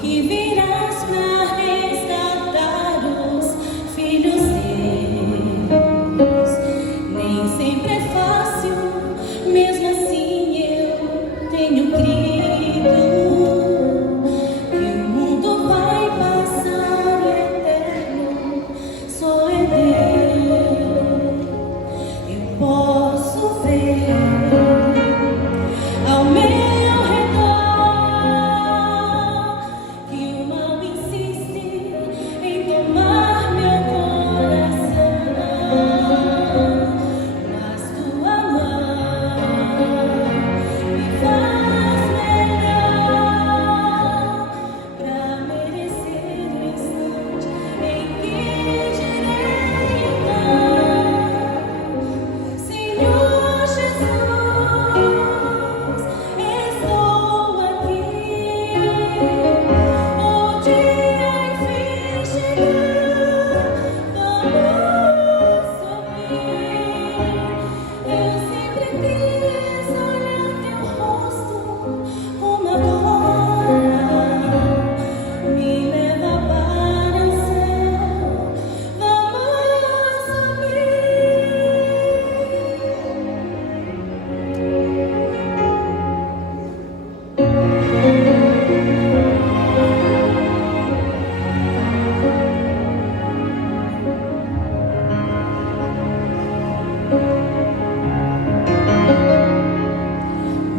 que virás para resgatar os filhos teus. Nem sempre é fácil, mesmo assim eu tenho crido que o mundo vai passar e eterno só é Deus. Eu posso ver ao meu redor que o mal insiste em tomar meu coração, mas tua mão me faz melhor pra merecer o instante em que direi então: Senhor Jesus, estou aqui. O dia enfim chegar, vamos subir. Eu sempre quis olhar teu rosto como agora. Me leva para o céu, vamos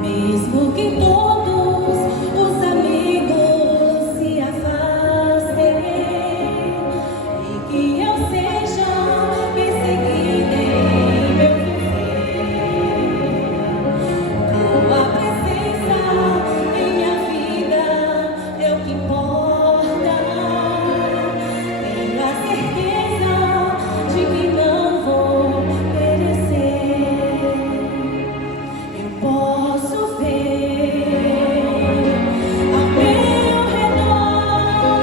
mesmo que todos os amigos se afastem e que eu seja perseguida em meu viver, tua presença em minha vida é o que importa. Tenho a certeza de que não vou perecer. Eu posso ver ao meu redor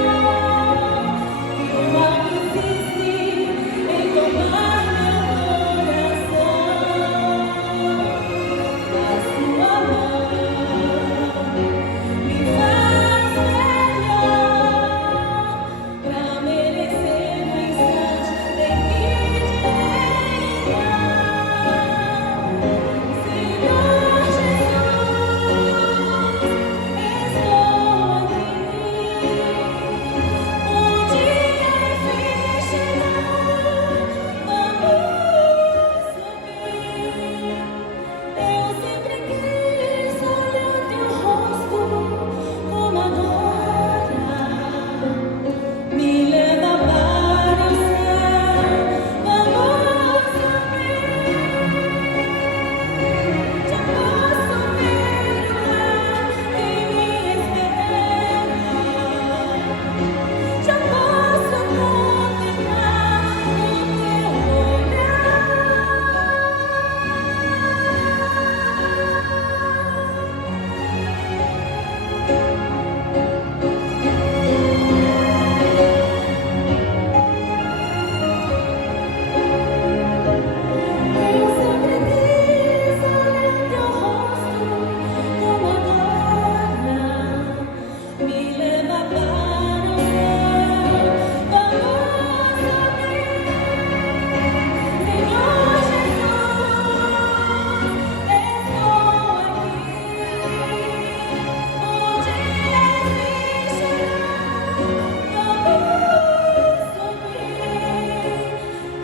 que o mal insiste em tomar meu coração, mas tua mão me faz melhor pra merecer o instante em que direi então: Senhor Jesus, estou aqui. O dia enfim chegar, vamos subir. Eu sempre quis olhar teu rosto como agora. Me leva para o céu, vamos subir. Já posso ver o lar que me espera. Já posso contemplar o teu olhar. Eu sempre quis olhar teu rosto como agora. Me leva para o céu, vamos subir. Senhor Jesus, estou aqui. O dia enfim chegar, vamos subir.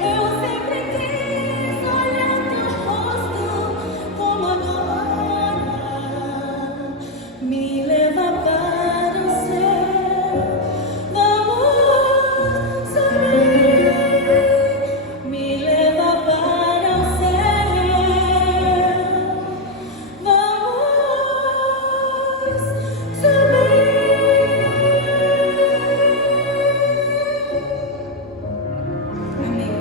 Eu sempre quis olhar teu rosto como agora. Me leva para o céu, vamos subir. Me leva para o céu, vamos subir. Amém.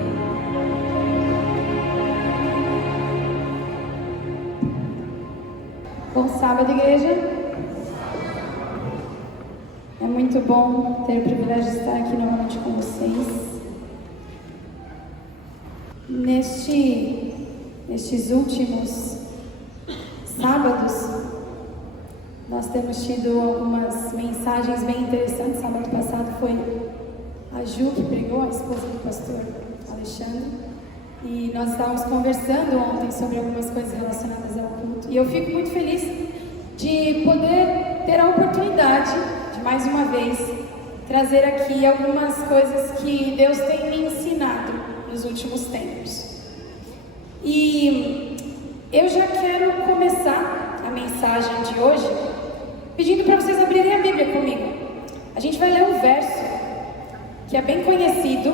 Bom sábado, igreja. É muito bom ter o privilégio de estar aqui novamente com vocês. Nestes últimos sábados, nós Nós temos tido algumas mensagens bem interessantes. Sábado passado foi a Ju que pregou, a esposa do pastor Alexandre. E nós estávamos conversando ontem sobre algumas coisas relacionadas ao culto. E eu fico muito feliz de poder ter a oportunidade de, mais uma vez, trazer aqui algumas coisas que Deus tem me ensinado nos últimos tempos. E eu já quero começar a mensagem de hoje pedindo para vocês abrirem a Bíblia comigo. A gente vai ler um verso que é bem conhecido,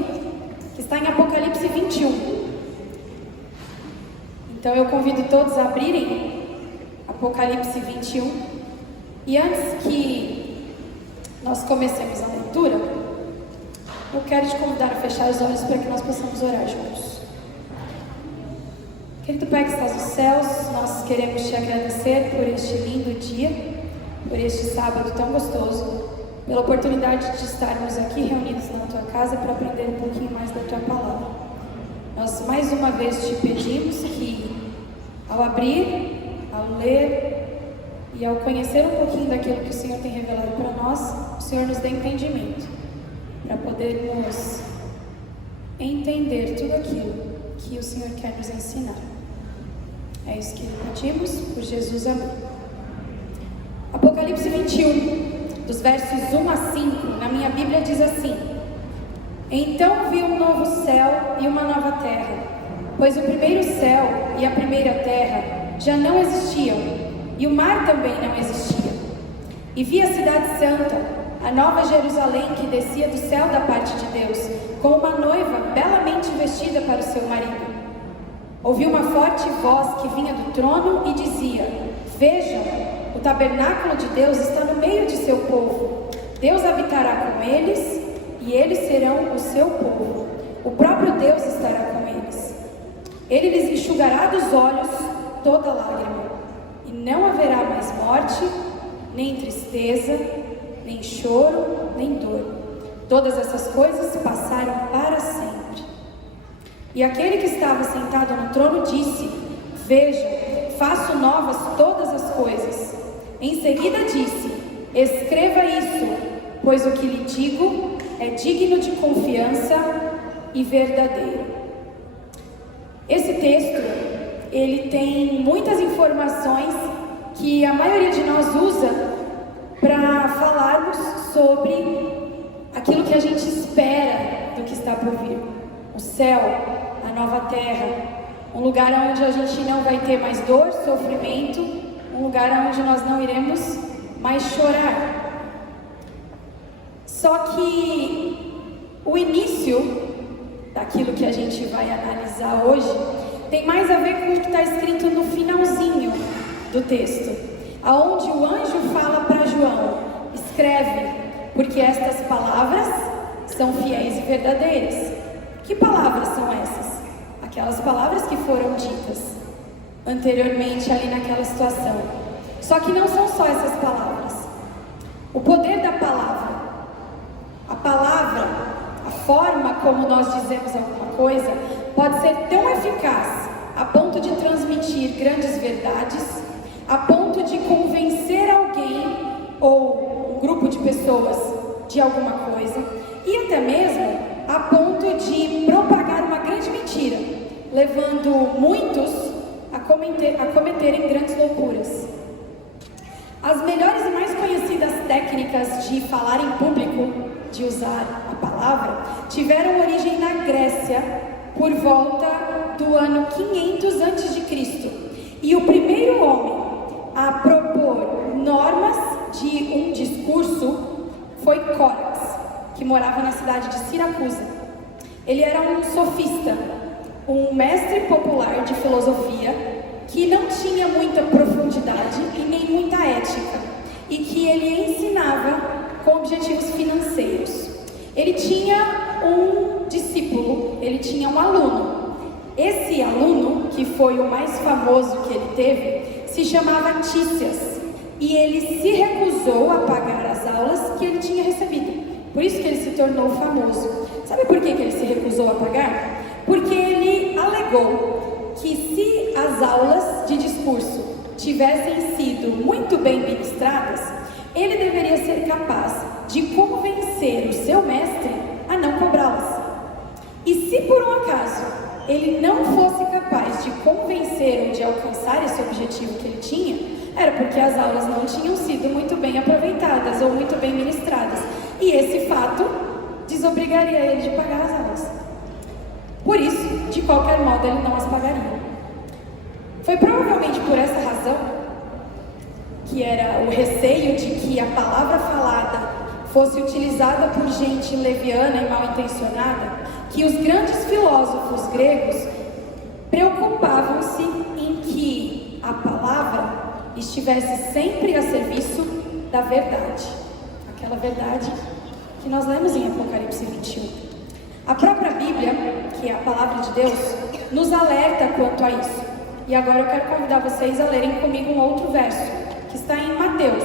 que está em Apocalipse 21. Então eu convido todos a abrirem Apocalipse 21. E antes que nós comecemos a leitura, eu quero te convidar a fechar os olhos para que nós possamos orar juntos. Querido Pai que estás nos céus, nós queremos te agradecer por este lindo dia, por este sábado tão gostoso, pela oportunidade de estarmos aqui reunidos na tua casa para aprender um pouquinho mais da tua palavra. Nós mais uma vez te pedimos que, ao abrir, ao ler e ao conhecer um pouquinho daquilo que o Senhor tem revelado para nós, o Senhor nos dê entendimento para podermos entender tudo aquilo que o Senhor quer nos ensinar. É isso que pedimos, por Jesus, amém. Apocalipse 21, dos versos 1 a 5, na minha Bíblia diz assim: Então vi um novo céu e uma nova terra, pois o primeiro céu e a primeira terra já não existiam, e o mar também não existia. E vi a cidade santa, a nova Jerusalém, que descia do céu da parte de Deus, com uma noiva belamente vestida para o seu marido. Ouvi uma forte voz que vinha do trono e dizia: Vejam, o tabernáculo de Deus está no meio de seu povo. Deus habitará com eles, e eles serão o seu povo. O próprio Deus estará com eles. Ele lhes enxugará dos olhos toda lágrima, e não haverá mais morte, nem tristeza, nem choro, nem dor. Todas essas coisas passaram para sempre. E aquele que estava sentado no trono disse: Vejam, faço novas todas as coisas. Em seguida disse: Escreva isso, pois o que lhe digo é digno de confiança e verdadeiro. Esse texto, ele tem muitas informações que a maioria de nós usa para falarmos sobre aquilo que a gente espera do que está por vir. O céu, a nova terra, um lugar onde a gente não vai ter mais dor, sofrimento, um lugar onde nós não iremos mais chorar. Só que o início daquilo que a gente vai analisar hoje tem mais a ver com o que está escrito no finalzinho do texto, aonde o anjo fala para João: escreve, porque estas palavras são fiéis e verdadeiras. Que palavras são essas? Aquelas palavras que foram ditas anteriormente ali naquela situação. Só que não são só essas palavras. O poder da palavra, a palavra, a forma como nós dizemos alguma coisa, pode ser tão eficaz a ponto de transmitir grandes verdades, a ponto de convencer alguém ou um grupo de pessoas de alguma coisa, e até mesmo a ponto de propagar uma grande mentira, levando muitos a cometerem grandes loucuras. As melhores e mais conhecidas técnicas de falar em público, de usar a palavra, tiveram origem na Grécia por volta do ano 500 a.C. E o primeiro homem a propor normas de um discurso foi Córax, que morava na cidade de Siracusa. Ele era um sofista, um mestre popular de filosofia, que não tinha muita profundidade e nem muita ética, e que ele ensinava com objetivos financeiros. Ele tinha um discípulo, ele tinha um aluno. Esse aluno, que foi o mais famoso que ele teve, se chamava Tícias, e ele se recusou a pagar as aulas que ele tinha recebido. Por isso que ele se tornou famoso. Sabe por que ele se recusou a pagar? Porque ele alegou que se as aulas de discurso tivessem sido muito bem ministradas, ele deveria ser capaz de convencer o seu mestre a não cobrá-las. E se por um acaso ele não fosse capaz de convencer ou de alcançar esse objetivo que ele tinha, era porque as aulas não tinham sido muito bem aproveitadas ou muito bem ministradas. E esse fato desobrigaria ele de pagar as aulas. Por isso, de qualquer modo, ele não as pagaria. Foi provavelmente por essa razão, que era o receio de que a palavra falada fosse utilizada por gente leviana e mal intencionada, que os grandes filósofos gregos preocupavam-se em que a palavra estivesse sempre a serviço da verdade, aquela verdade que nós lemos em Apocalipse 21. A própria Bíblia, que é a palavra de Deus, nos alerta quanto a isso. E agora eu quero convidar vocês a lerem comigo um outro verso, que está em Mateus.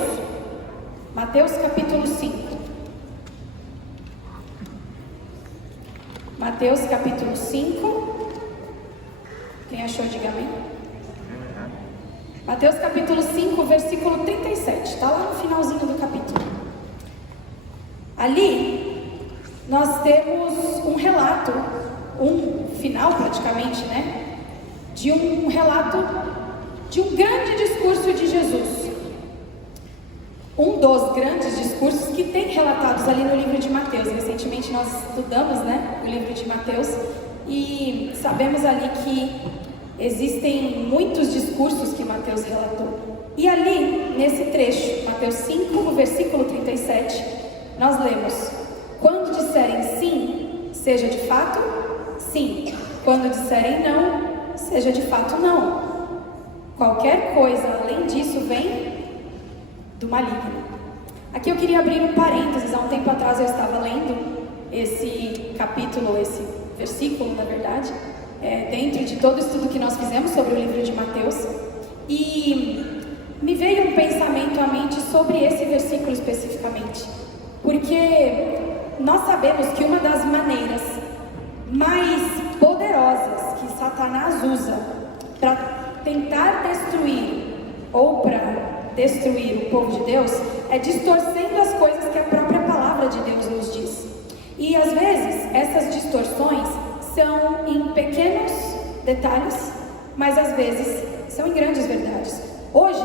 Mateus capítulo 5. Mateus capítulo 5. Quem achou, diga amém. Mateus capítulo 5, versículo 37. Está lá no finalzinho do capítulo. Ali, nós temos um relato, um final praticamente, né? De um relato de um grande discurso de Jesus. Um dos grandes discursos que tem relatados ali no livro de Mateus. Recentemente nós estudamos, né, o livro de Mateus e sabemos ali que existem muitos discursos que Mateus relatou. E ali, nesse trecho, Mateus 5, no versículo 37, nós lemos: quando disserem sim, seja de fato sim. Quando disserem não, seja de fato não. Qualquer coisa além disso vem do maligno. Aqui eu queria abrir um parênteses. Há um tempo atrás eu estava lendo esse capítulo, esse versículo, na verdade, dentro de todo o estudo que nós fizemos sobre o livro de Mateus, e me veio um pensamento à mente sobre esse versículo especificamente, porque nós sabemos que uma das maneiras mais poderosas que Satanás usa para tentar destruir ou para destruir o povo de Deus é distorcendo as coisas que a própria palavra de Deus nos diz. E às vezes essas distorções são em pequenos detalhes, mas às vezes são em grandes verdades. Hoje,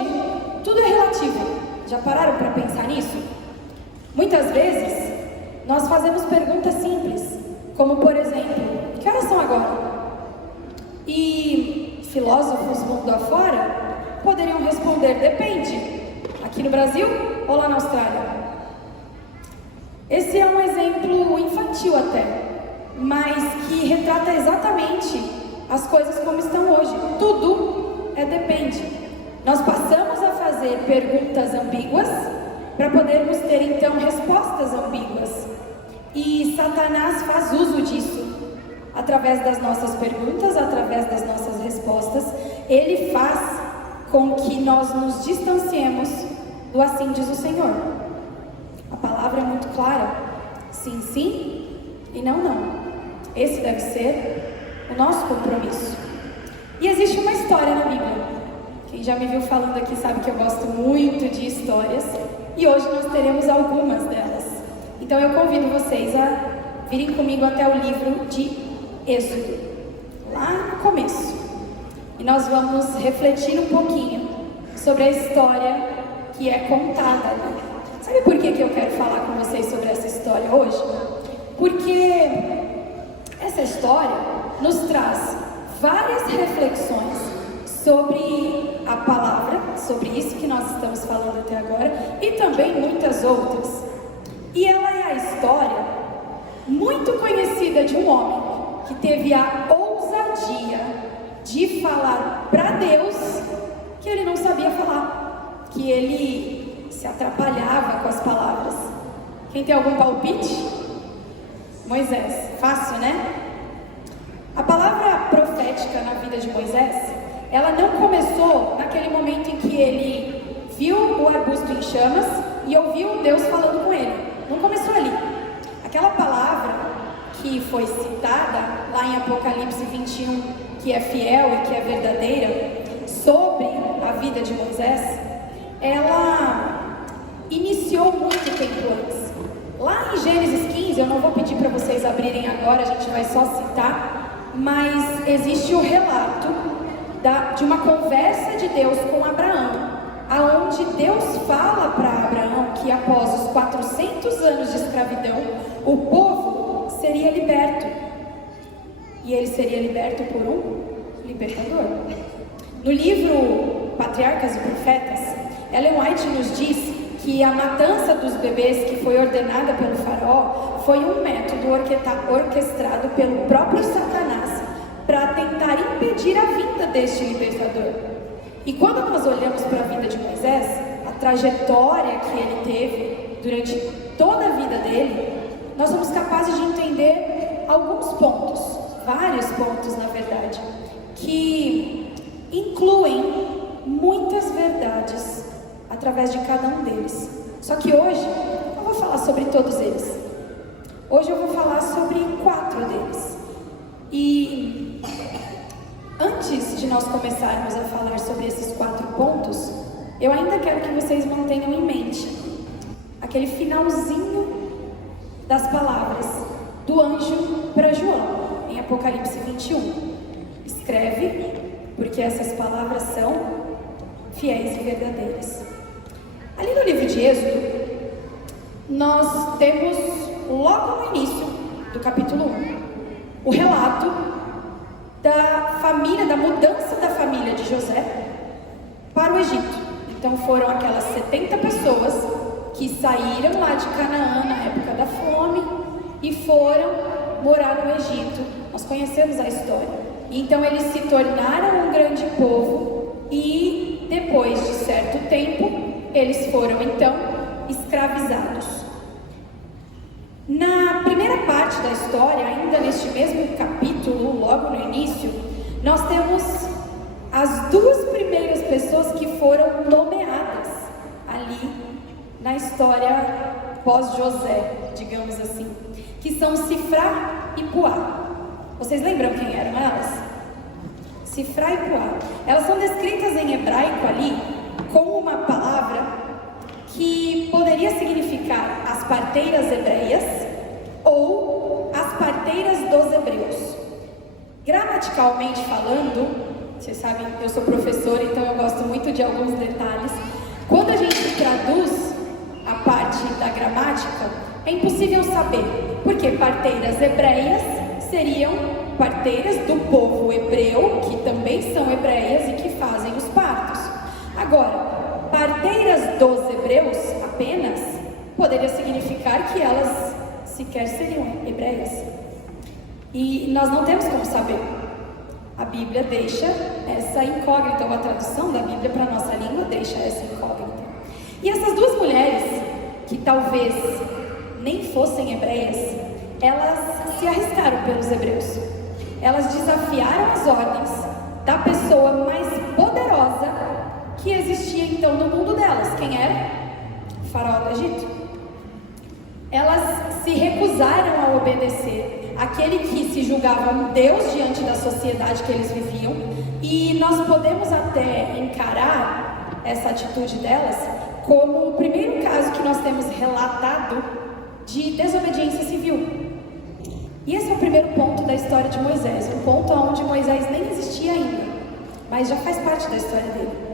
tudo é relativo. Já pararam para pensar nisso? Muitas vezes, nós fazemos perguntas simples, como por exemplo, que horas são agora? E filósofos mundo afora poderiam responder, depende, aqui no Brasil ou lá na Austrália? Esse é um exemplo infantil até, mas que retrata exatamente as coisas como estão hoje. Tudo depende. Nós passamos a fazer perguntas ambíguas para podermos ter então respostas ambíguas. E Satanás faz uso disso. Através das nossas perguntas, através das nossas respostas, ele faz com que nós nos distanciemos do assim diz o Senhor. A palavra é muito clara: sim, sim e não, não. Esse deve ser o nosso compromisso. E existe uma história na Bíblia. Quem já me viu falando aqui sabe que eu gosto muito de histórias, e hoje nós teremos algumas delas. Então eu convido vocês a virem comigo até o livro de Êxodo, lá no começo. E nós vamos refletir um pouquinho sobre a história que é contada ali. Sabe por que eu quero falar com vocês sobre essa história hoje? Porque essa história nos traz várias reflexões sobre a palavra, sobre isso que nós estamos falando até agora, e também muitas outras. E ela é a história muito conhecida de um homem que teve a ousadia de falar para Deus que ele não sabia falar, que ele se atrapalhava com as palavras. Quem tem algum palpite? Moisés. Fácil, né? A palavra profética na vida de Moisés, ela não começou naquele momento em que ele viu o arbusto em chamas e ouviu Deus falando com ele. Não começou ali. Aquela palavra que foi citada lá em Apocalipse 21, que é fiel e que é verdadeira, sobre a vida de Moisés, ela iniciou muito tempo antes. Lá em Gênesis 15, eu não vou pedir para vocês abrirem agora, a gente vai só citar, mas existe o relato de uma conversa de Deus com Abraão, aonde Deus fala para Abraão que após os 400 anos de escravidão, o povo seria liberto. E ele seria liberto por um libertador. No livro Patriarcas e Profetas, Ellen White nos diz que a matança dos bebês que foi ordenada pelo faraó foi um método orquestrado pelo próprio Satanás para tentar impedir a vinda deste libertador. E quando nós olhamos para a vida de Moisés, a trajetória que ele teve durante toda a vida dele, nós somos capazes de entender alguns pontos, vários pontos na verdade, que incluem muitas verdades através de cada um deles. Só que hoje eu não vou falar sobre todos eles. Hoje eu vou falar sobre 4 deles. E antes de nós começarmos a falar sobre esses 4 pontos, eu ainda quero que vocês mantenham em mente aquele finalzinho das palavras do anjo para João, em Apocalipse 21. Escreve, porque essas palavras são fiéis e verdadeiras. Ali no livro de Êxodo, nós temos logo no início do capítulo 1, o relato da mudança da família de José para o Egito. Então foram aquelas 70 pessoas que saíram lá de Canaã na época da fome e foram morar no Egito. Nós conhecemos a história. Então eles se tornaram um grande povo e depois de certo tempo eles foram então escravizados. Na primeira parte da história, ainda neste mesmo capítulo, logo no início, nós temos as 2 primeiras pessoas que foram nomeadas ali na história pós-José, digamos assim, que são Sifrá e Puá. Vocês lembram quem eram elas? Sifrá e Puá. Elas são descritas em hebraico ali com uma palavra que poderia significar as parteiras hebreias ou as parteiras dos hebreus. Gramaticalmente falando, vocês sabem, eu sou professora, então eu gosto muito de alguns detalhes. Quando a gente traduz a parte da gramática, é impossível saber, porque parteiras hebreias seriam parteiras do povo hebreu, que também são hebreias e que fazem os partos. Agora, parteiras dos hebreus apenas poderia significar que elas sequer seriam hebreias. E nós não temos como saber. A Bíblia deixa essa incógnita, ou a tradução da Bíblia para a nossa língua deixa essa incógnita. E essas 2 mulheres, que talvez nem fossem hebreias, elas se arriscaram pelos hebreus. Elas desafiaram as ordens da pessoa mais poderosa que existia então no mundo delas. Quem era? O faraó do Egito. Elas se recusaram a obedecer aquele que se julgava um Deus diante da sociedade que eles viviam, e nós podemos até encarar essa atitude delas como o primeiro caso que nós temos relatado de desobediência civil. E esse é o primeiro ponto da história de Moisés, um ponto onde Moisés nem existia ainda, mas já faz parte da história dele.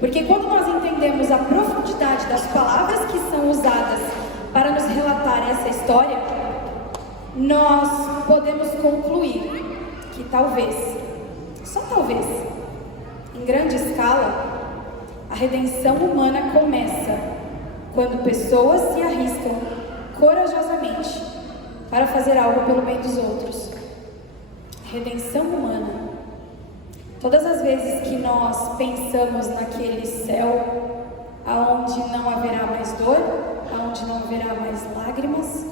Porque quando nós entendemos a profundidade das palavras que são usadas para nos relatar essa história, nós podemos concluir que talvez, só talvez, em grande escala, a redenção humana começa quando pessoas se arriscam corajosamente para fazer algo pelo bem dos outros. Redenção humana. Todas as vezes que nós pensamos naquele céu aonde não haverá mais dor, aonde não haverá mais lágrimas,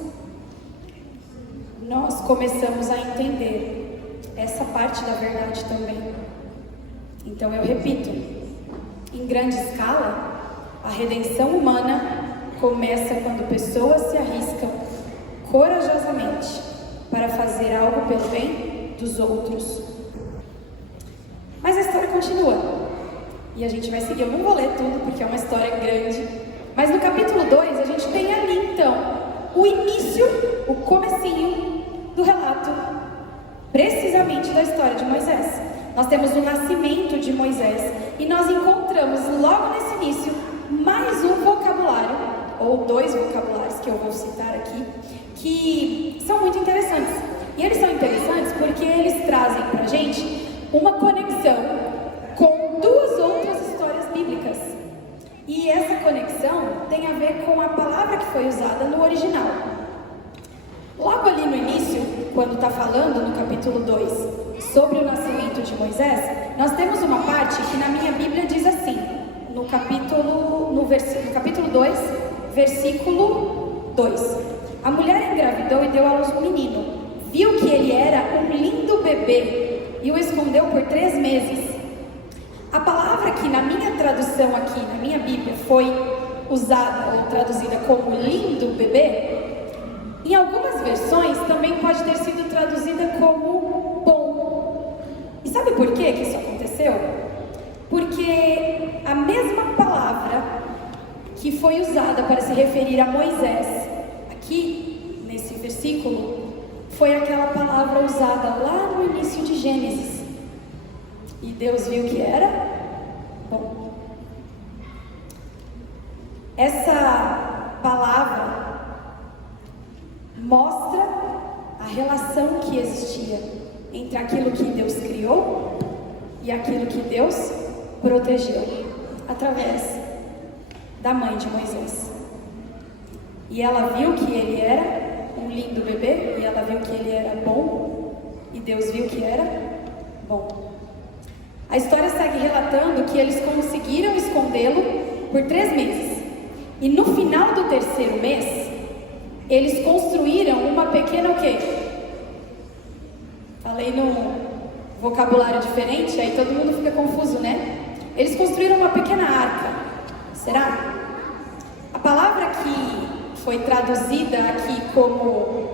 nós começamos a entender essa parte da verdade também. Então eu repito, em grande escala, a redenção humana começa quando pessoas se arriscam corajosamente para fazer algo pelo bem dos outros. Mas a história continua. E a gente vai seguir, eu não vou ler tudo porque é uma história grande. Mas no capítulo 2 a gente tem ali então o início, o comecinho do relato, precisamente da história de Moisés. Nós temos o nascimento de Moisés e nós encontramos logo nesse início mais um vocabulário, ou dois vocabulários que eu vou citar aqui, que são muito interessantes. E eles são interessantes porque eles trazem pra gente uma conexão com duas outras histórias bíblicas. E essa conexão tem a ver com a palavra que foi usada no original. Logo ali no início, quando está falando no capítulo 2 sobre o nascimento de Moisés, nós temos uma parte que na minha Bíblia diz assim, no capítulo 2, versículo 2. A mulher engravidou e deu à luz um menino. Viu que ele era um lindo bebê e o escondeu por 3 meses. A palavra que na minha tradução aqui, na minha Bíblia, foi usada ou traduzida como lindo bebê, em algumas versões também pode ter sido traduzida como bom. E sabe por que isso aconteceu? Porque a mesma palavra que foi usada para se referir a Moisés, aqui nesse versículo, foi aquela palavra usada lá no início de Gênesis. E Deus viu que era bom. Essa palavra mostra a relação que existia entre aquilo que Deus criou e aquilo que Deus protegeu através da mãe de Moisés. E ela viu que ele era um lindo bebê, e ela viu que ele era bom, e Deus viu que era bom. A história segue relatando que eles conseguiram escondê-lo por 3 meses. E no final do 3º mês, eles construíram uma pequena o quê? Falei num vocabulário diferente, aí todo mundo fica confuso, né? Eles construíram uma pequena arca. Será? A palavra que foi traduzida aqui como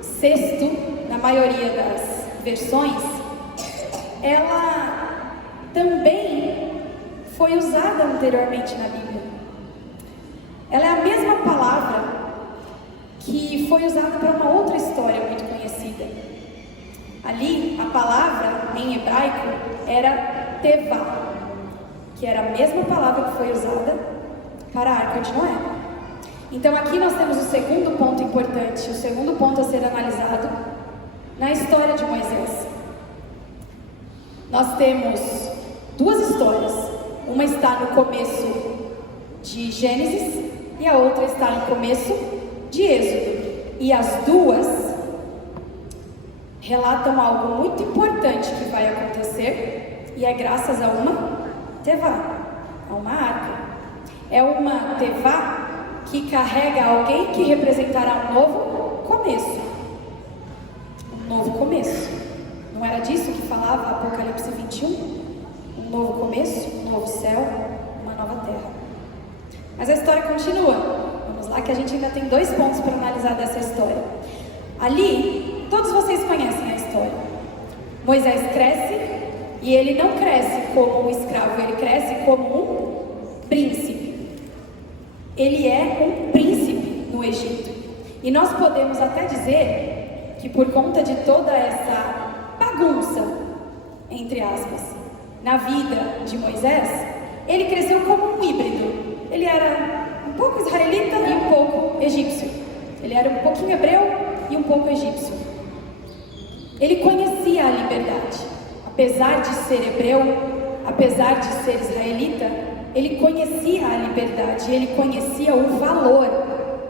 cesto, na maioria das versões, ela também foi usada anteriormente na Bíblia. Ela é a mesma palavra que foi usada para uma outra história muito conhecida. Ali, a palavra em hebraico era tevá, que era a mesma palavra que foi usada para a Arca de Noé. Então aqui nós temos o segundo ponto importante, o segundo ponto a ser analisado na história de Moisés. Nós temos 2 histórias. Uma está no começo de Gênesis e a outra está no começo de Êxodo. E as duas relatam algo muito importante que vai acontecer, e é graças a uma tevá, a uma arca. É uma tevá que carrega alguém que representará um novo começo. Um novo começo. Não era disso que falava Apocalipse 21? Um novo começo, um novo céu, uma nova terra. Mas a história continua. Vamos lá que a gente ainda tem 2 pontos para analisar dessa história. Ali, todos vocês conhecem a história. Moisés cresce e ele não cresce como um escravo, ele cresce como um príncipe. Ele é um príncipe no Egito. E nós podemos até dizer que por conta de toda essa bagunça, entre aspas, na vida de Moisés, ele cresceu como um híbrido. Ele era um pouco israelita e um pouco egípcio. Ele era um pouquinho hebreu e um pouco egípcio. Ele conhecia a liberdade. Apesar de ser hebreu, apesar de ser israelita, ele conhecia a liberdade, ele conhecia o valor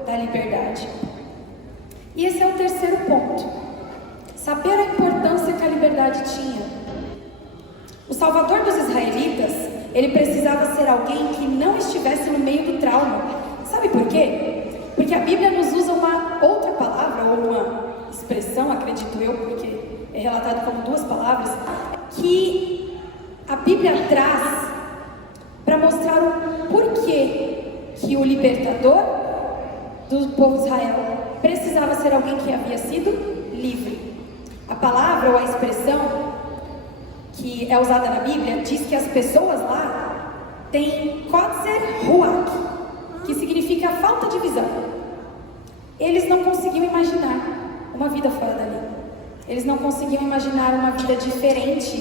da liberdade. E esse é o terceiro ponto. Saber a importância que a liberdade tinha. O Salvador dos israelitas, ele precisava ser alguém que não estivesse no meio do trauma. Sabe por quê? Porque a Bíblia nos usa uma outra palavra, ou uma expressão, acredito eu, porque é relatado como 2 palavras, que a Bíblia traz para mostrar o porquê que o libertador do povo de Israel precisava ser alguém que havia sido livre. A palavra ou a expressão que é usada na Bíblia diz que as pessoas lá tem Kotzer Ruach, que significa falta de visão. Eles não conseguiam imaginar uma vida fora dali. Eles não conseguiam imaginar uma vida diferente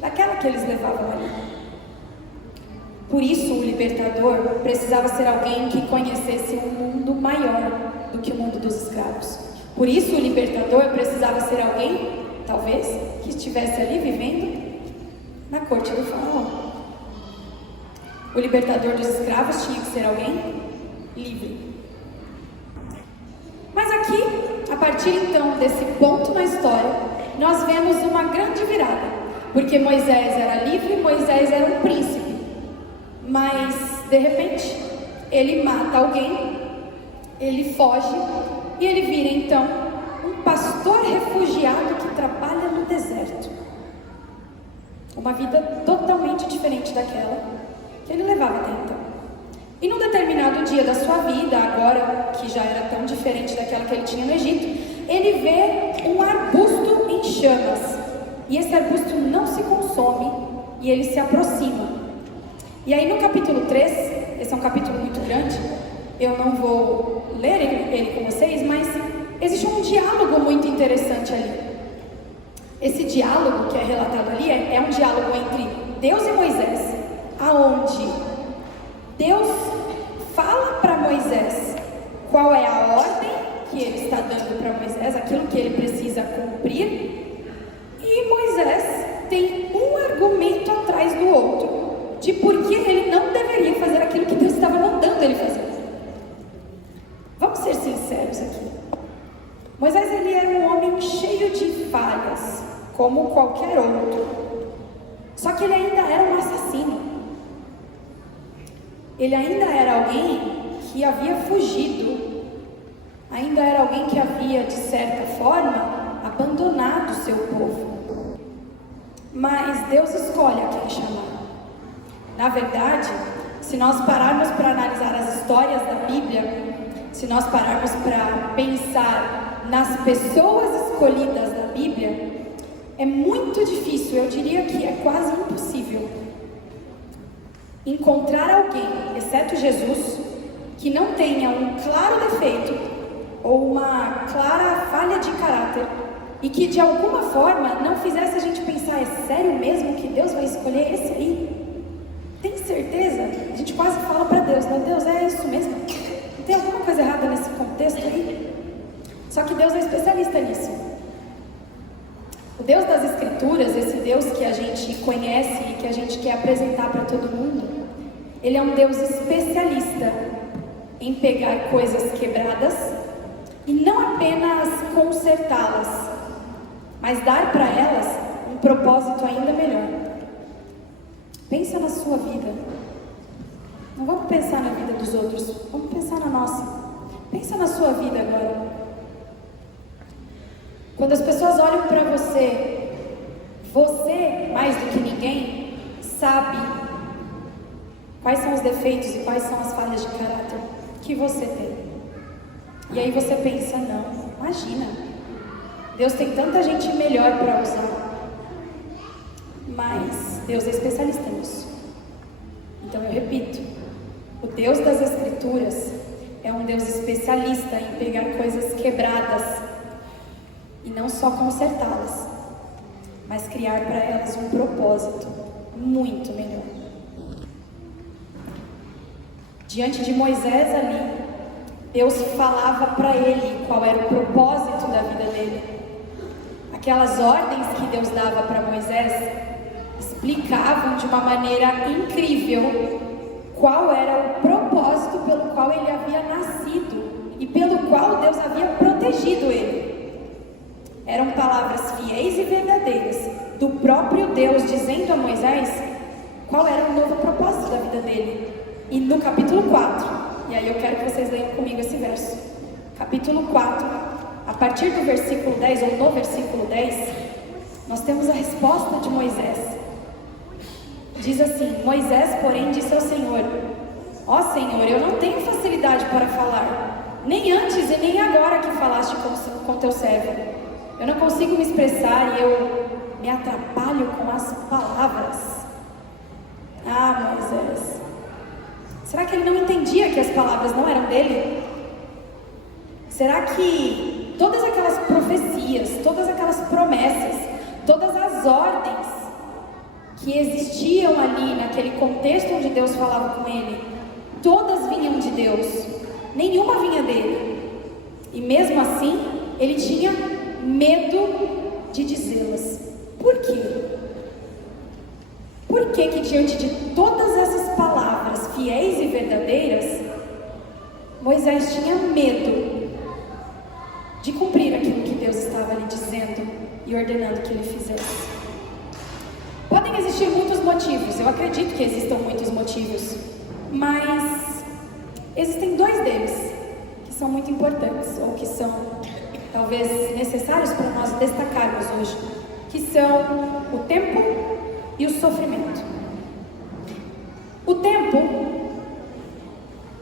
daquela que eles levavam ali. Por isso, o libertador precisava ser alguém que conhecesse um mundo maior do que o mundo dos escravos. Por isso, o libertador precisava ser alguém, talvez, que estivesse ali vivendo na corte do faraó. O libertador dos escravos tinha que ser alguém livre. Mas aqui, a partir então desse ponto na história, nós vemos uma grande virada. Porque Moisés era livre, Moisés era um príncipe. Mas, de repente, ele mata alguém, ele foge e ele vira então um pastor refugiado que trabalha no deserto. Uma vida totalmente diferente daquela que ele levava até então. E num determinado dia da sua vida, agora que já era tão diferente daquela que ele tinha no Egito, ele vê um arbusto em chamas. E esse arbusto não se consome e ele se aproxima. E aí no capítulo 3, esse é um capítulo muito grande, eu não vou ler ele com vocês, mas existe um diálogo muito interessante ali. Esse diálogo que é relatado ali é um diálogo entre Deus e Moisés, aonde Deus fala para Moisés qual é a ordem que ele está dando para Moisés, aquilo que ele precisa cumprir, e Moisés tem um argumento atrás do outro de por que ele não deveria fazer aquilo que Deus estava mandando ele fazer. Vamos ser sinceros aqui. Moisés, ele era um homem cheio de falhas, como qualquer outro. Só que ele ainda era um assassino. Ele ainda era alguém que havia fugido. Ainda era alguém que havia, de certa forma, abandonado o seu povo. Mas Deus escolhe a quem chamar. Na verdade, se nós pararmos para analisar as histórias da Bíblia, se nós pararmos para pensar nas pessoas escolhidas da Bíblia, é muito difícil, eu diria que é quase impossível, encontrar alguém, exceto Jesus, que não tenha um claro defeito ou uma clara falha de caráter e que de alguma forma não fizesse a gente pensar, é sério mesmo que Deus vai escolher esse aí? Tem certeza? A gente quase fala para Deus, não, Deus, é isso mesmo? Não tem alguma coisa errada nesse contexto aí? Só que Deus é especialista nisso. O Deus das Escrituras, esse Deus que a gente conhece e que a gente quer apresentar para todo mundo, ele é um Deus especialista em pegar coisas quebradas e não apenas consertá-las, mas dar para elas um propósito ainda melhor. Pensa na sua vida. Não vamos pensar na vida dos outros, vamos pensar na nossa. Pensa na sua vida agora. Quando as pessoas olham para você, você, mais do que ninguém, sabe quais são os defeitos e quais são as falhas de caráter que você tem. E aí você pensa, não, imagina, Deus tem tanta gente melhor para usar. Mas Deus é especialista nisso. Então eu repito, o Deus das Escrituras é um Deus especialista em pegar coisas quebradas e não só consertá-las, mas criar para elas um propósito muito melhor. Diante de Moisés ali, Deus falava para ele qual era o propósito da vida dele. Aquelas ordens que Deus dava para Moisés explicavam de uma maneira incrível qual era o propósito pelo qual ele havia nascido e pelo qual Deus havia protegido ele. Eram palavras fiéis e verdadeiras do próprio Deus dizendo a Moisés qual era o novo propósito da vida dele. E no capítulo 4, e aí eu quero que vocês leiam comigo esse verso. Capítulo 4, a partir do versículo 10, ou no versículo 10, nós temos a resposta de Moisés. Diz assim: Moisés, porém, disse ao Senhor: ó Senhor, eu não tenho facilidade para falar, nem antes e nem agora que falaste com teu servo. Eu não consigo me expressar e eu me atrapalho com as palavras. Ah, Moisés, Será que ele não entendia que as palavras não eram dele? Será que todas aquelas profecias, todas aquelas promessas, todas as ordens que existiam ali naquele contexto onde Deus falava com ele, todas vinham de Deus, nenhuma vinha dele? E mesmo assim, ele tinha medo de dizê-las. Por quê? Por que que diante de todas essas palavras fiéis e verdadeiras, Moisés tinha medo de cumprir aquilo que Deus estava lhe dizendo e ordenando que ele fizesse? Podem existir muitos motivos, eu acredito que existam muitos motivos, mas existem dois deles que são muito importantes, ou que são talvez necessários para nós destacarmos hoje, que são o tempo e o sofrimento. O tempo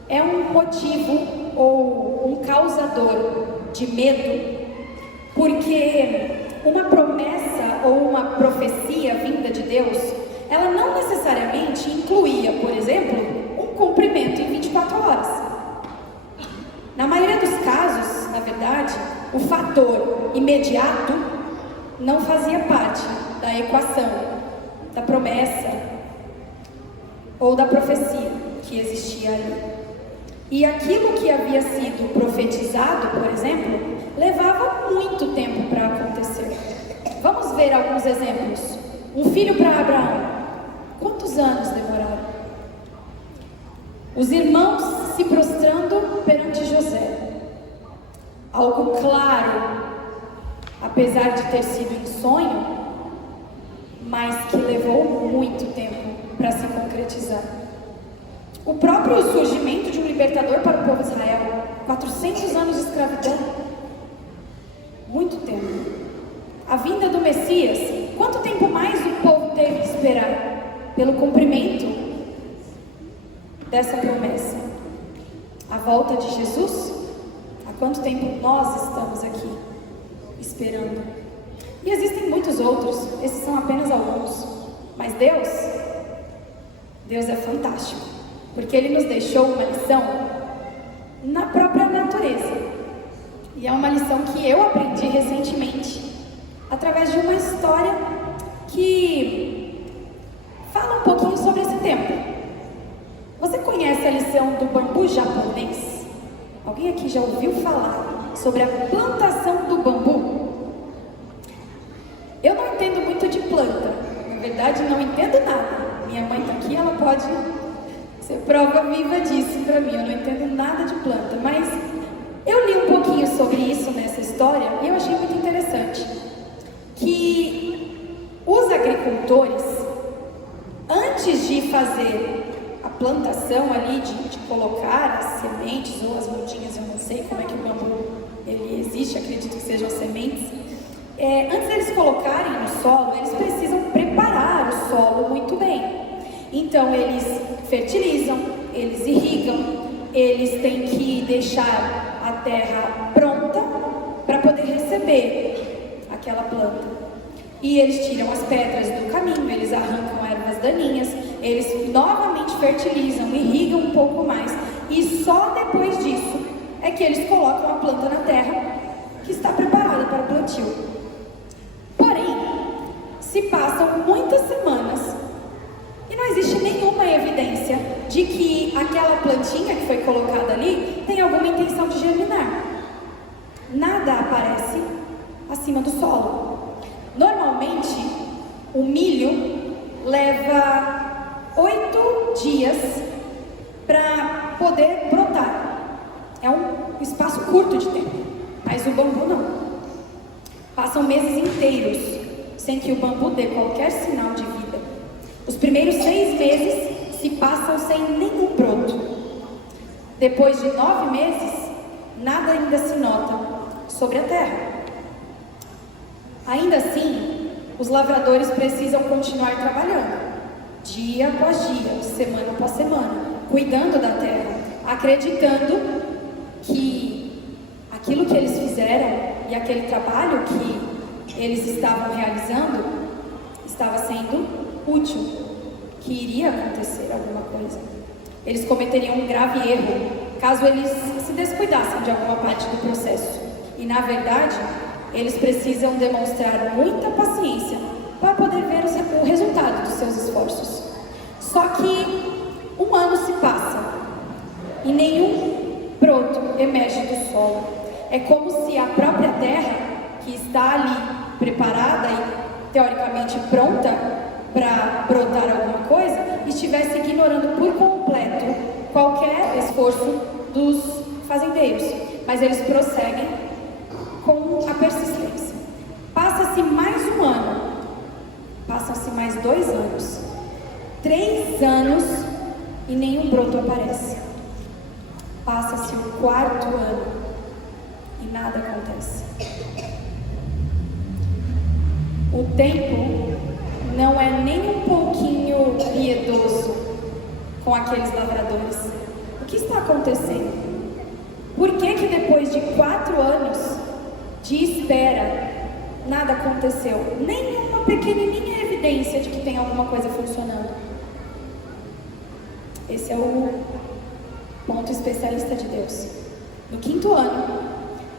é um motivo ou um causador de medo, porque uma promessa ou uma profecia vinda de Deus, ela não necessariamente incluía, por exemplo, um cumprimento em 24 horas. Na maioria dos casos, na verdade, o fator imediato não fazia parte da equação, da promessa ou da profecia que existia ali. E aquilo que havia sido profetizado, por exemplo, levava muito tempo para acontecer. Vamos ver alguns exemplos. Um filho para Abraão. Quantos anos demoraram? Os irmãos se prostrando perante José. Algo claro, apesar de ter sido em sonho, mas que levou muito tempo para se concretizar. O próprio surgimento de um libertador para o povo de Israel, 400 anos de escravidão, muito tempo. A vinda do Messias, quanto tempo mais o povo teve que esperar pelo cumprimento dessa promessa? A volta de Jesus, há quanto tempo nós estamos aqui esperando? E existem muitos outros, esses são apenas alguns, mas Deus é fantástico. Porque Ele nos deixou uma lição na própria natureza. E é uma lição que eu aprendi recentemente, através de uma história que fala um pouquinho sobre esse tempo. Você conhece a lição do bambu japonês? Alguém aqui já ouviu falar sobre a plantação do bambu? Eu não entendo muito de planta. Na verdade, não entendo nada. Minha mãe está aqui, ela pode ser prova viva disso para mim. Eu não entendo nada de planta, mas eu li um pouquinho sobre isso nessa história e eu achei muito interessante que os agricultores, antes de fazer a plantação ali, de colocar as sementes ou as mudinhas, eu não sei como é que o bambu ele existe, acredito que sejam sementes, antes deles colocarem no solo, eles precisam preparar o solo muito bem. Então eles fertilizam, eles irrigam, eles têm que deixar a terra pronta para poder receber aquela planta. E eles tiram as pedras do caminho, eles arrancam ervas daninhas, eles novamente fertilizam, irrigam um pouco mais. E só depois disso é que eles colocam a planta na terra que está preparada para o plantio. Porém, se passam muitas semanas e não existe nenhuma evidência de que aquela plantinha que foi colocada ali tem alguma intenção de germinar. Nada aparece acima do solo. Normalmente, o milho leva 8 dias para poder brotar. É um espaço curto de tempo, mas o bambu não. Passam meses inteiros sem que o bambu dê qualquer sinal de vida. Os primeiros 6 meses se passam sem nenhum broto. Depois de 9 meses, nada ainda se nota sobre a terra. Ainda assim, os lavradores precisam continuar trabalhando, dia após dia, semana após semana, cuidando da terra, acreditando que aquilo que eles fizeram e aquele trabalho que eles estavam realizando estava sendo útil, que iria acontecer alguma coisa. Eles cometeriam um grave erro caso eles se descuidassem de alguma parte do processo. E, na verdade, eles precisam demonstrar muita paciência para poder ver o resultado dos seus esforços. Só que um ano se passa e nenhum broto emerge do solo. É como se a própria terra, que está ali preparada e teoricamente pronta para brotar alguma coisa, estivesse ignorando por completo qualquer esforço dos fazendeiros. Mas eles prosseguem com a persistência. Passa-se mais um ano, passam-se mais 2 anos, 3 anos e nenhum broto aparece. Passa-se o 4º ano e nada acontece. O tempo não é nem um pouquinho piedoso com aqueles lavradores. O que está acontecendo? Por que depois de 4 anos de espera, nada aconteceu? Nenhuma pequenininha evidência de que tem alguma coisa funcionando. Esse é o ponto especialista de Deus. No 5º ano,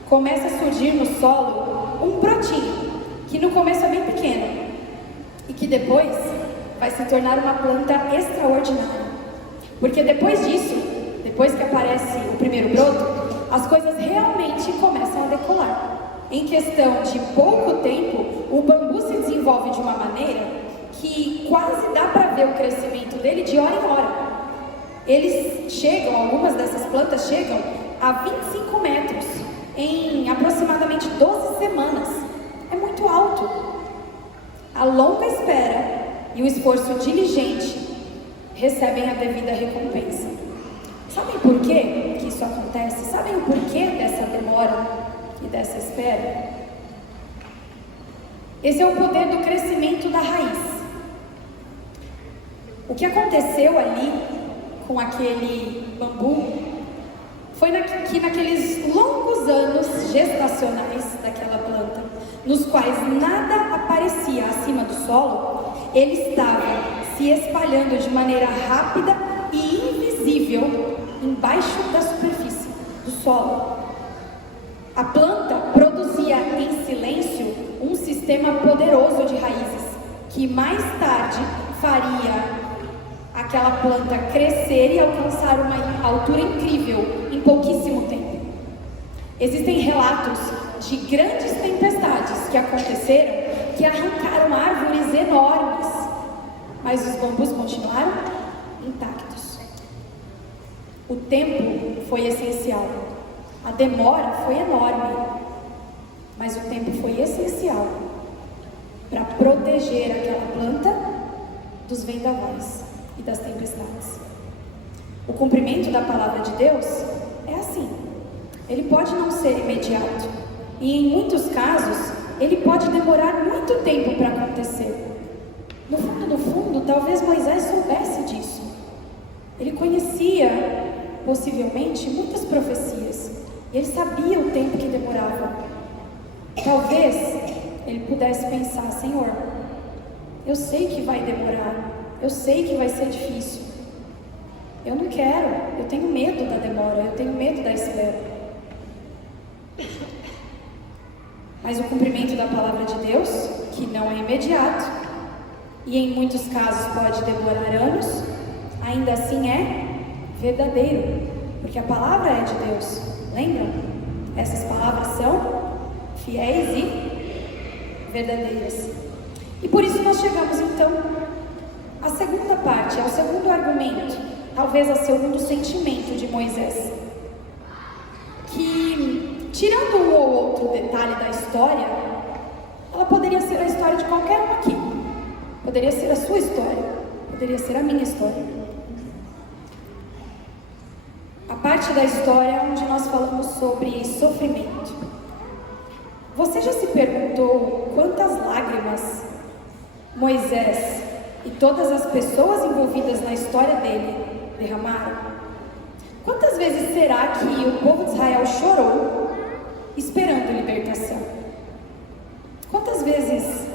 começa a surgir no solo um brotinho, que no começo é bem pequeno, e que depois vai se tornar uma planta extraordinária. Porque depois disso, depois que aparece o primeiro broto, as coisas realmente começam a decolar. Em questão de pouco tempo, o bambu se desenvolve de uma maneira que quase dá para ver o crescimento dele de hora em hora. Eles chegam, algumas dessas plantas chegam a 25 metros em aproximadamente 12 semanas. É muito alto. A longa espera e o esforço diligente recebem a devida recompensa. Sabem por quê que isso acontece? Sabem o porquê dessa demora e dessa espera? Esse é o poder do crescimento da raiz. O que aconteceu ali com aquele bambu foi que naqueles longos anos gestacionais daquela planta, nos quais nada aparecia acima do solo, ele estava se espalhando de maneira rápida e invisível embaixo da superfície do solo. A planta produzia em silêncio um sistema poderoso de raízes, que mais tarde faria aquela planta crescer e alcançar uma altura incrível em pouquíssimo tempo. Existem relatos de grandes tempestades que aconteceram, que arrancaram árvores enormes, mas os bambus continuaram intactos. O tempo foi essencial. A demora foi enorme, mas o tempo foi essencial para proteger aquela planta dos vendavais e das tempestades. O cumprimento da palavra de Deus é assim. Ele pode não ser imediato, e em muitos casos ele pode demorar muito tempo para acontecer. No fundo, talvez Moisés soubesse disso. Ele conhecia, possivelmente, muitas profecias, e ele sabia o tempo que demorava. Talvez ele pudesse pensar: Senhor, eu sei que vai demorar, eu sei que vai ser difícil, eu não quero, eu tenho medo da demora, eu tenho medo da espera. Mas o cumprimento da palavra de Deus, que não é imediato, e em muitos casos pode demorar anos, ainda assim é verdadeiro, porque a palavra é de Deus. Lembram? Essas palavras são fiéis e verdadeiras. E por isso nós chegamos então à segunda parte, ao segundo argumento, talvez ao segundo sentimento de Moisés, que, tirando um ou outro detalhe da história, ela poderia ser a história de qualquer um aqui, poderia ser a sua história, poderia ser a minha história. A parte da história onde nós falamos sobre sofrimento. Você já se perguntou quantas lágrimas Moisés e todas as pessoas envolvidas na história dele derramaram? Quantas vezes será que o povo de Israel chorou esperando libertação? Quantas vezes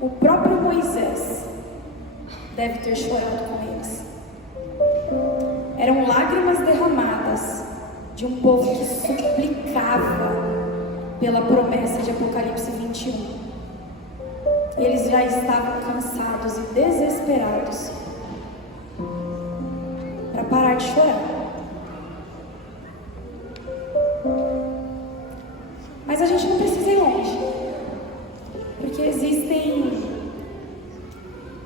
o próprio Moisés deve ter chorado com eles? de um povo que suplicava pela promessa de Apocalipse 21. Eles já estavam cansados e desesperados para parar de chorar. Mas a gente não precisa ir longe, porque existem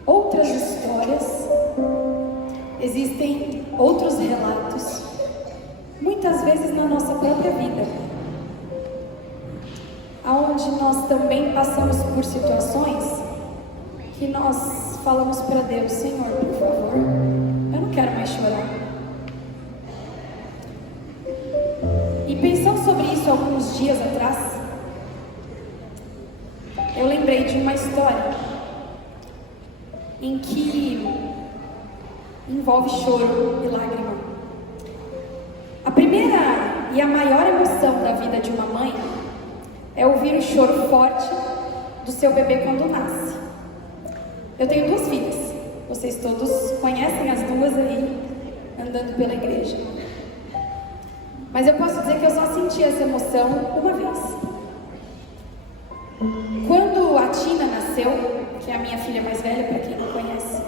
outras histórias, existem outros relatos, muitas vezes na nossa própria vida, aonde nós também passamos por situações que nós falamos para Deus: Senhor, por favor, eu não quero mais chorar. E pensando sobre isso alguns dias atrás, eu lembrei de uma história em que envolve choro e lágrima. A primeira e a maior emoção da vida de uma mãe é ouvir o choro forte do seu bebê quando nasce. Eu tenho 2 filhas, vocês todos conhecem as 2 aí, andando pela igreja. Mas eu posso dizer que eu só senti essa emoção uma vez. Quando a Tina nasceu, que é a minha filha mais velha, para quem não conhece,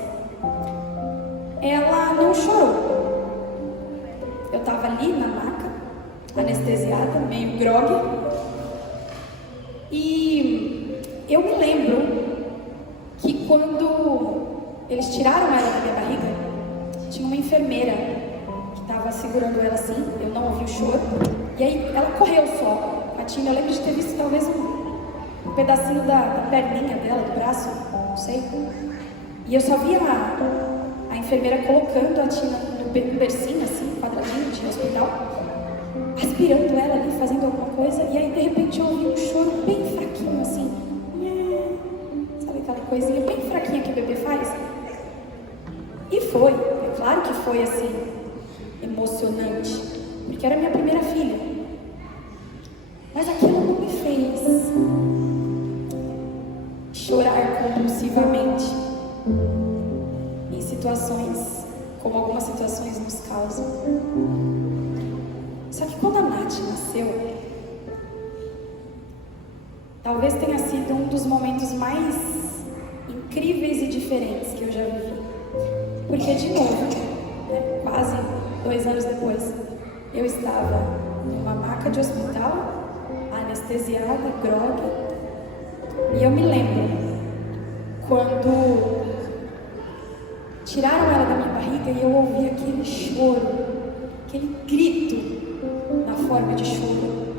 ela não chorou. Eu estava ali na maca, anestesiada, meio grogue, e eu me lembro que quando eles tiraram ela da minha barriga, tinha uma enfermeira que estava segurando ela assim, eu não ouvi o choro, e aí ela correu só. A Tina, eu lembro de ter visto talvez um pedacinho da perninha dela, do braço, não sei, e eu só via a enfermeira colocando a Tina no bercinho, assim, quadradinho de hospital, aspirando ela ali, fazendo alguma coisa, e aí de repente eu ouvi um choro bem fraquinho, assim, sabe aquela coisinha bem fraquinha que o bebê faz? E foi, é claro que foi assim, emocionante, porque era minha primeira filha, mas aquilo não me fez chorar compulsivamente em situações como algumas situações nos causam. Só que quando a Nath nasceu, talvez tenha sido um dos momentos mais incríveis e diferentes que eu já vivi. Porque, de novo, né, quase 2 anos depois, eu estava numa maca de hospital, anestesiada, grogue, e eu me lembro quando tiraram ela da minha barriga e eu ouvi aquele choro, aquele grito na forma de choro.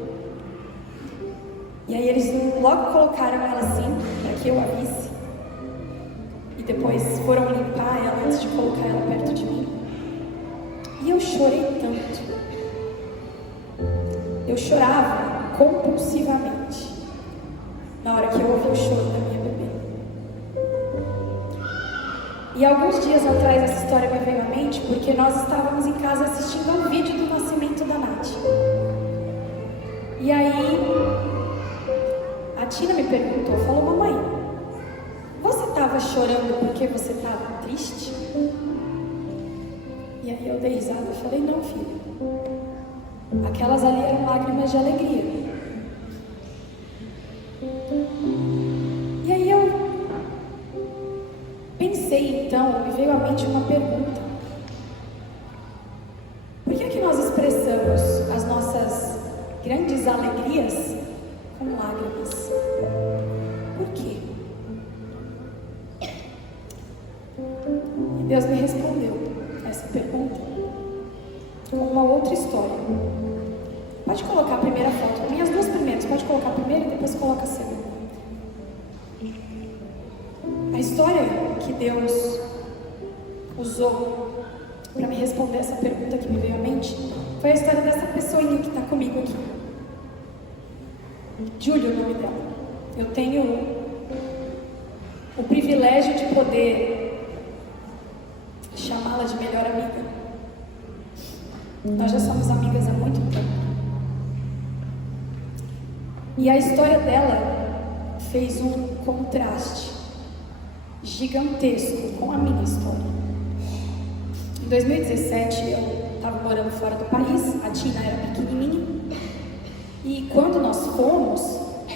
E aí eles logo colocaram ela assim, para que eu a visse. E depois foram limpar ela antes de colocar ela perto de mim. E eu chorei tanto. Eu chorava compulsivamente na hora que eu ouvi o choro da minha bebê. E alguns dias atrás essa história me veio à mente porque nós estávamos em casa assistindo ao vídeo do nascimento da Nath. E aí a Tina me perguntou, falou: mamãe, você estava chorando porque você estava triste? E aí eu dei risada e falei: não, filha, aquelas ali eram lágrimas de alegria. E aí eu pensei, então, me veio à mente uma pergunta: por que é que nós expressamos as nossas grandes alegrias com lágrimas? Por quê? E Deus me respondeu essa pergunta com uma outra história. Pode colocar a primeira foto, minhas 2 primeiras, pode colocar a primeira e depois coloca a segunda. A história que Deus usou para me responder essa pergunta que me veio à mente foi a história dessa pessoinha que está comigo aqui. Júlia é o nome dela. Eu tenho o privilégio de poder chamá-la de melhor amiga. Nós já somos amigas há muito tempo. E a história dela fez um contraste gigantesco com a minha história. Em 2017, eu estava morando fora do país, a Tina era pequenininha. E quando nós fomos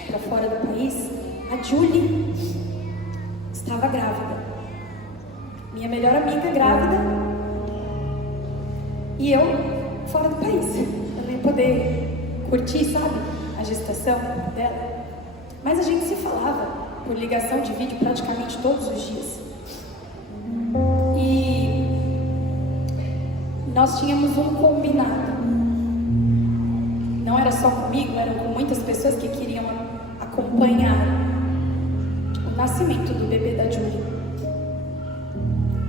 para fora do país, a Julie estava grávida. Minha melhor amiga grávida e eu fora do país. Eu nem poder curtir, sabe, a gestação dela. Mas a gente se falava por ligação de vídeo praticamente todos os dias. E nós tínhamos um combinado. Não era só comigo, eram com muitas pessoas que queriam acompanhar o nascimento do bebê da Julie.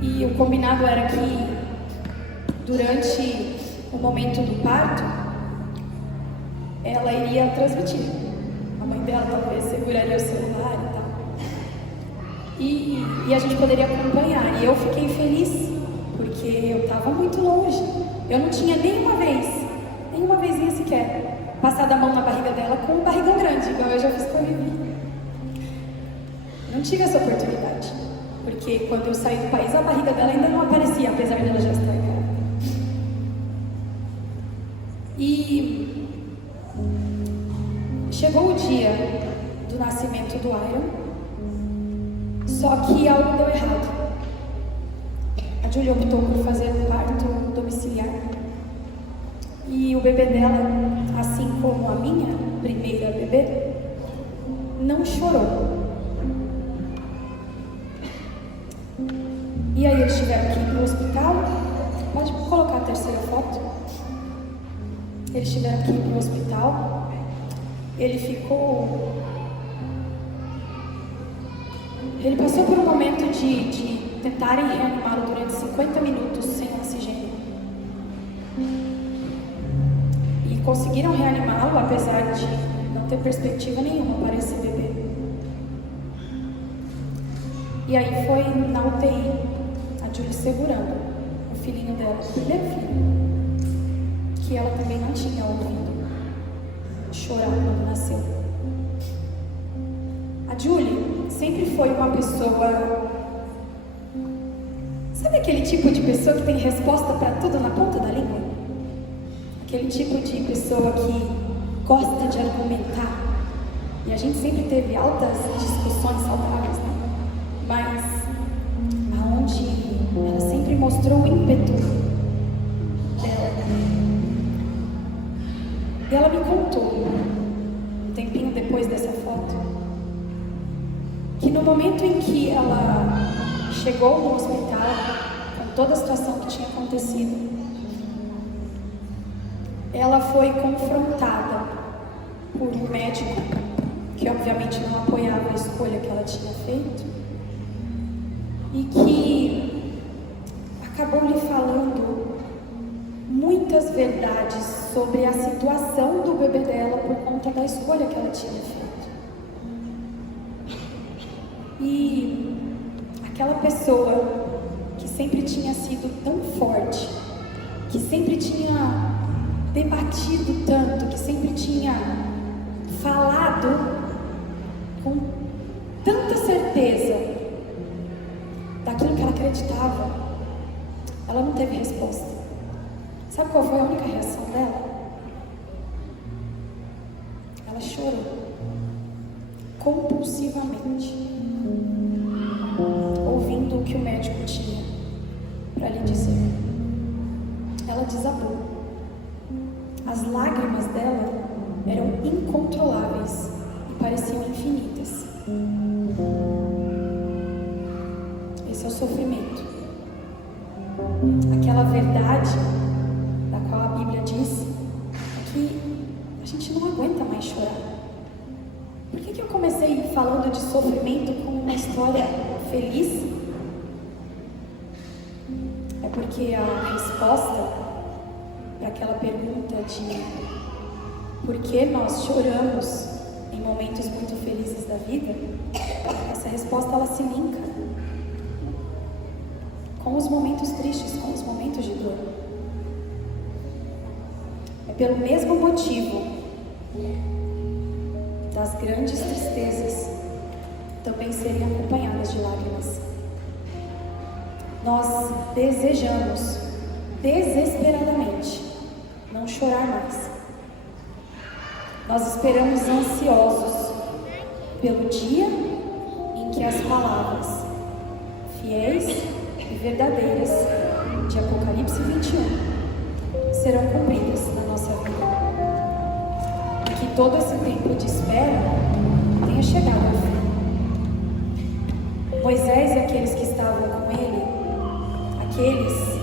E o combinado era que durante o momento do parto, ela iria transmitir. A mãe dela talvez seguraria o celular e tal. E a gente poderia acompanhar. E eu fiquei feliz, porque eu estava muito longe. Eu não tinha nenhuma vezinha sequer, passado a mão na barriga dela com um barrigão grande, igual eu já fiz com a Vivi. Não tive essa oportunidade, porque quando eu saí do país, a barriga dela ainda não aparecia, apesar dela já estar grávida. E chegou o dia do nascimento do Iron, só que algo deu errado. A Julie optou por fazer um parto domiciliar. E o bebê dela, assim como a minha primeira bebê, não chorou. E aí eles tiveram que ir para o hospital. Pode colocar a terceira foto. Eles tiveram que ir para o hospital. Ele passou por um momento de tentarem reanimá-lo durante 50 minutos sem oxigênio. E conseguiram reanimá-lo, apesar de não ter perspectiva nenhuma para esse bebê. E aí foi na UTI, a Julie segurando o filhinho dela, o primeiro filho, que ela também não tinha ouvido chorar quando nasceu. A Julie sempre foi uma pessoa... Sabe aquele tipo de pessoa que tem resposta para tudo na ponta da língua? Aquele tipo de pessoa que gosta de argumentar. E a gente sempre teve altas discussões saudáveis, né? Mas aonde ela sempre mostrou o ímpeto dela. E ela me contou, um tempinho depois dessa foto, que no momento em que ela chegou no hospital, com toda a situação que tinha acontecido, ela foi confrontada por um médico que obviamente não apoiava a escolha que ela tinha feito e que acabou lhe falando muitas verdades sobre a situação do bebê dela por conta da escolha que ela tinha feito. E aquela pessoa que sempre tinha sido tão forte, que sempre tinha debatido tanto, que sempre tinha falado com tanta certeza daquilo que ela acreditava, ela não teve resposta. Sabe qual foi a única reação dela? Ela chorou compulsivamente, ouvindo o que o médico tinha para lhe dizer. Ela desabou. As lágrimas dela eram incontroláveis e pareciam infinitas. Esse é o sofrimento. Aquela verdade da qual a Bíblia diz que a gente não aguenta mais chorar. Por que eu comecei falando de sofrimento como uma história feliz? É porque a resposta para aquela pergunta de por que nós choramos em momentos muito felizes da vida, essa resposta ela se linka com os momentos tristes, com os momentos de dor. É pelo mesmo motivo das grandes tristezas também serem acompanhadas de lágrimas. Nós desejamos desesperadamente não chorar mais. Nós esperamos ansiosos pelo dia em que as palavras fiéis e verdadeiras de Apocalipse 21 serão cumpridas na nossa vida. E que todo esse tempo de espera tenha chegado ao fim. Moisés e aqueles que estavam com ele, aqueles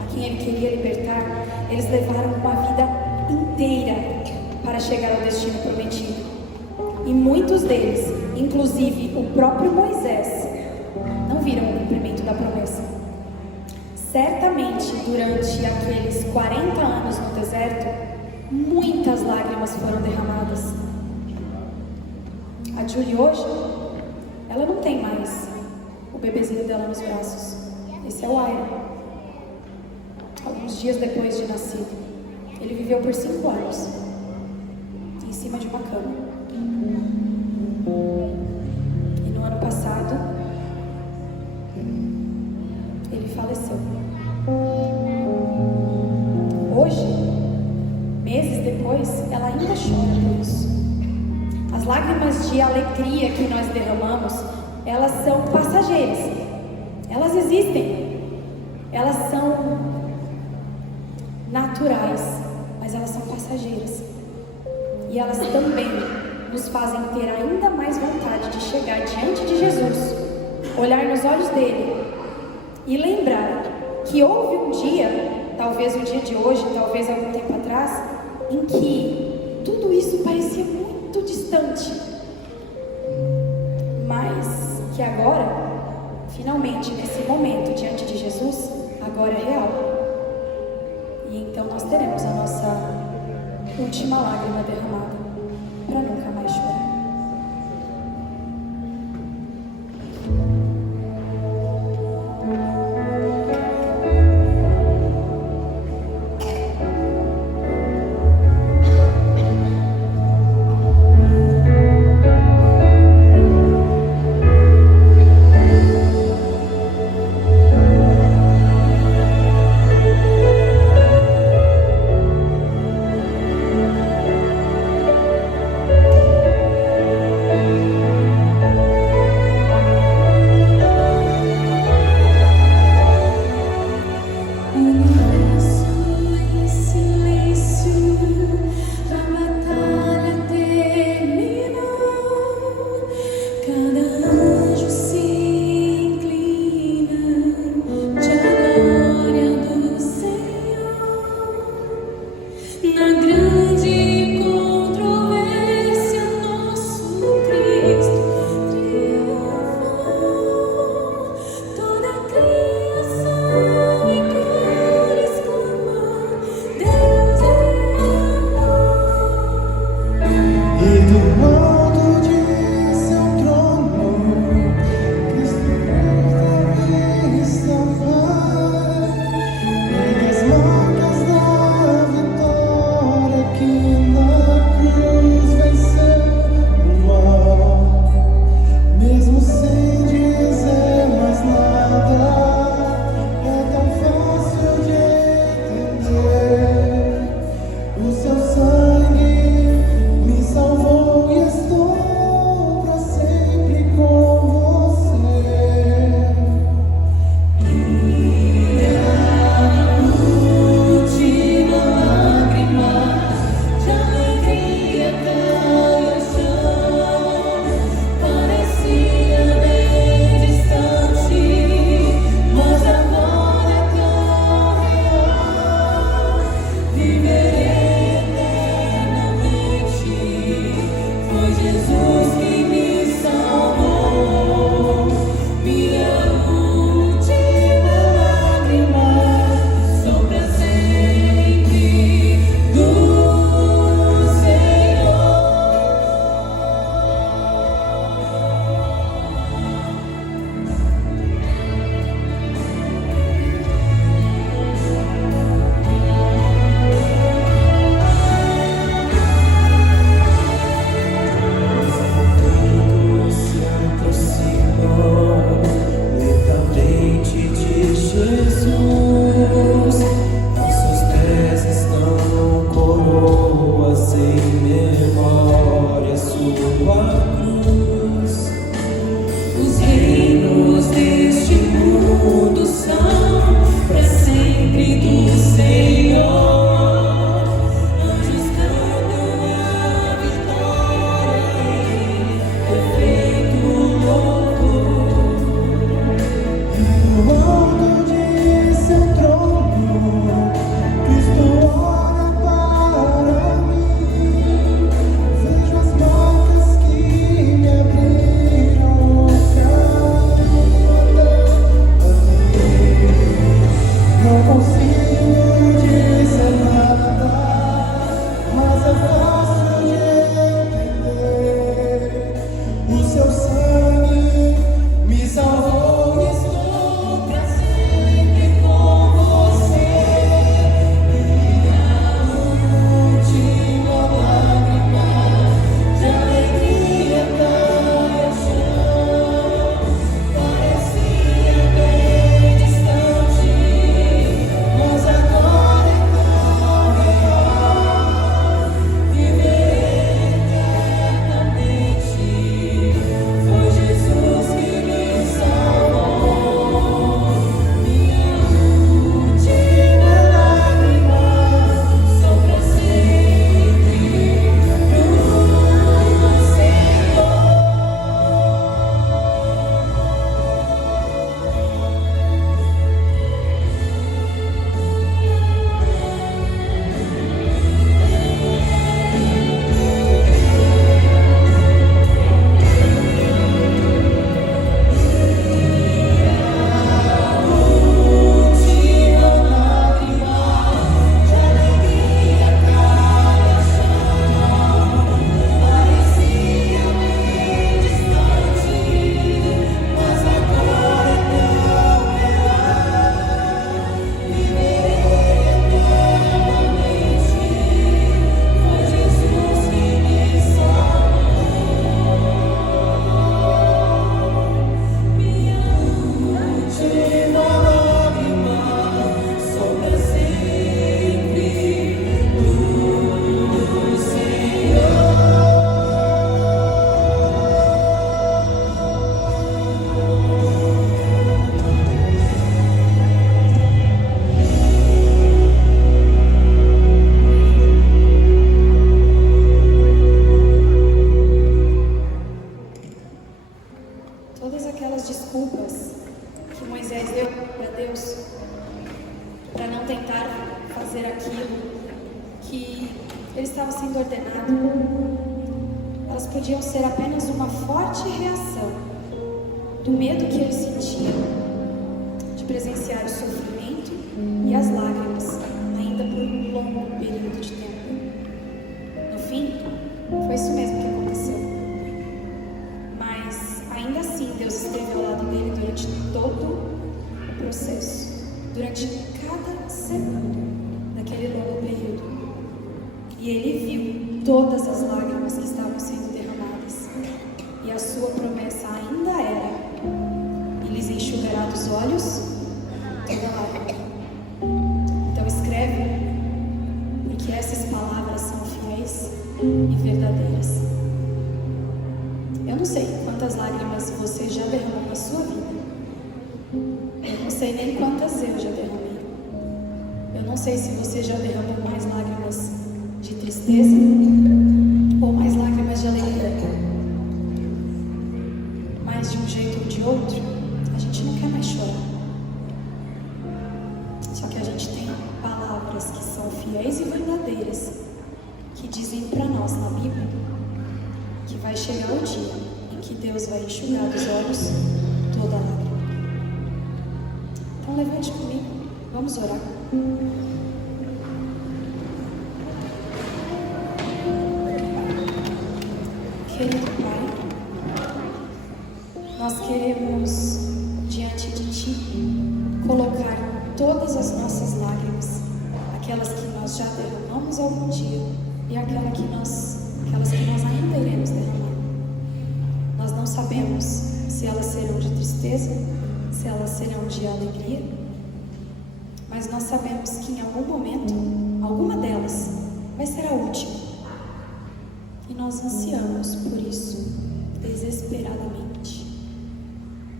a quem ele queria libertar, eles levaram uma vida inteira para chegar ao destino prometido. E muitos deles, inclusive o próprio Moisés, não viram o cumprimento da promessa. Certamente, durante aqueles 40 anos no deserto, muitas lágrimas foram derramadas. A Julie hoje, ela não tem mais o bebezinho dela nos braços. Esse é o Iron. Alguns dias depois de nascido, ele viveu por 5 anos em cima de uma cama. E no ano passado, ele faleceu. Hoje, meses depois, ela ainda chora por isso. As lágrimas de alegria que nós derramamos, elas são passageiras. Elas existem. Elas são naturais, mas elas são passageiras. E elas também nos fazem ter ainda mais vontade de chegar diante de Jesus, olhar nos olhos dele e lembrar que houve um dia, talvez o dia de hoje, talvez algum tempo atrás, em que tudo isso parecia muito distante, mas que agora, finalmente, nesse momento diante de Jesus, agora é real. E então nós teremos a nossa última lágrima derramada para nunca mais chorar. podiam ser apenas uma forte reação do medo que ele sentia de presenciar o sofrimento e as lágrimas, ainda por um longo período de tempo. No fim, foi isso mesmo que aconteceu. Mas, ainda assim, Deus esteve ao lado dele durante todo o processo, durante cada segundo daquele longo período. E ele viu todas as lágrimas que estavam sendo derramadas. E a sua promessa ainda era: e lhes enxugará dos olhos toda lágrima. Então escreve, porque essas palavras são fiéis e verdadeiras. Eu não sei quantas lágrimas você já derramou na sua vida. Eu não sei nem quantas eu já derramei. Eu não sei se você já derramou mais lágrimas de tristeza ou mais lágrimas de alegria. Mas de um jeito ou de outro, a gente não quer mais chorar. Só que a gente tem palavras que são fiéis e verdadeiras, que dizem para nós na Bíblia que vai chegar o dia em que Deus vai enxugar dos olhos toda a lágrima. Então levante comigo, vamos orar. Querido Pai, nós queremos diante de Ti colocar todas as nossas lágrimas, aquelas que nós já derramamos algum dia e aquelas que nós ainda iremos derramar. Nós não sabemos se elas serão de tristeza, se elas serão de alegria, mas nós sabemos que em algum momento, alguma delas vai ser a última. E nós ansiamos por isso, desesperadamente.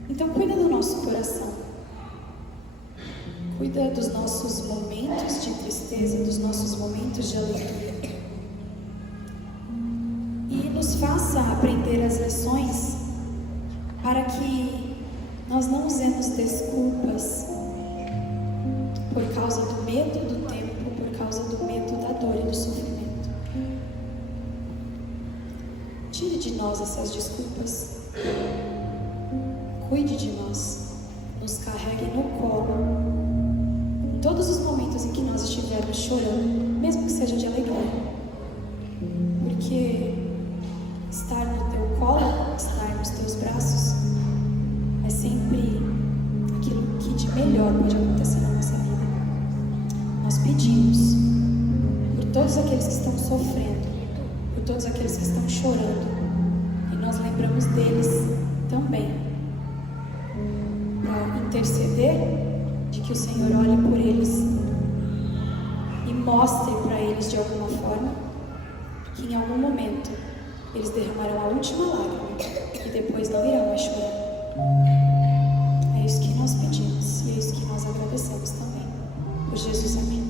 Então cuida do nosso coração. Cuida dos nossos momentos de tristeza, dos nossos momentos de alegria. E nos faça aprender as lições para que nós não usemos desculpas por causa do medo do tempo, por causa do medo da dor e do sofrimento. Tire de nós essas desculpas. Cuide de nós. Nos carregue no colo. Em todos os momentos em que nós estivermos chorando, mesmo que seja de alegria. Porque estar no teu colo, estar nos teus braços, é sempre aquilo que de melhor pode acontecer na nossa vida. Nós pedimos por todos aqueles que estão sofrendo, por todos aqueles que estão chorando, e nós lembramos deles também, para interceder de que o Senhor olhe por eles e mostre para eles de alguma forma que em algum momento eles derramarão a última lágrima e depois não irão mais chorar. É isso que nós pedimos e é isso que nós agradecemos também. Por Jesus, amém.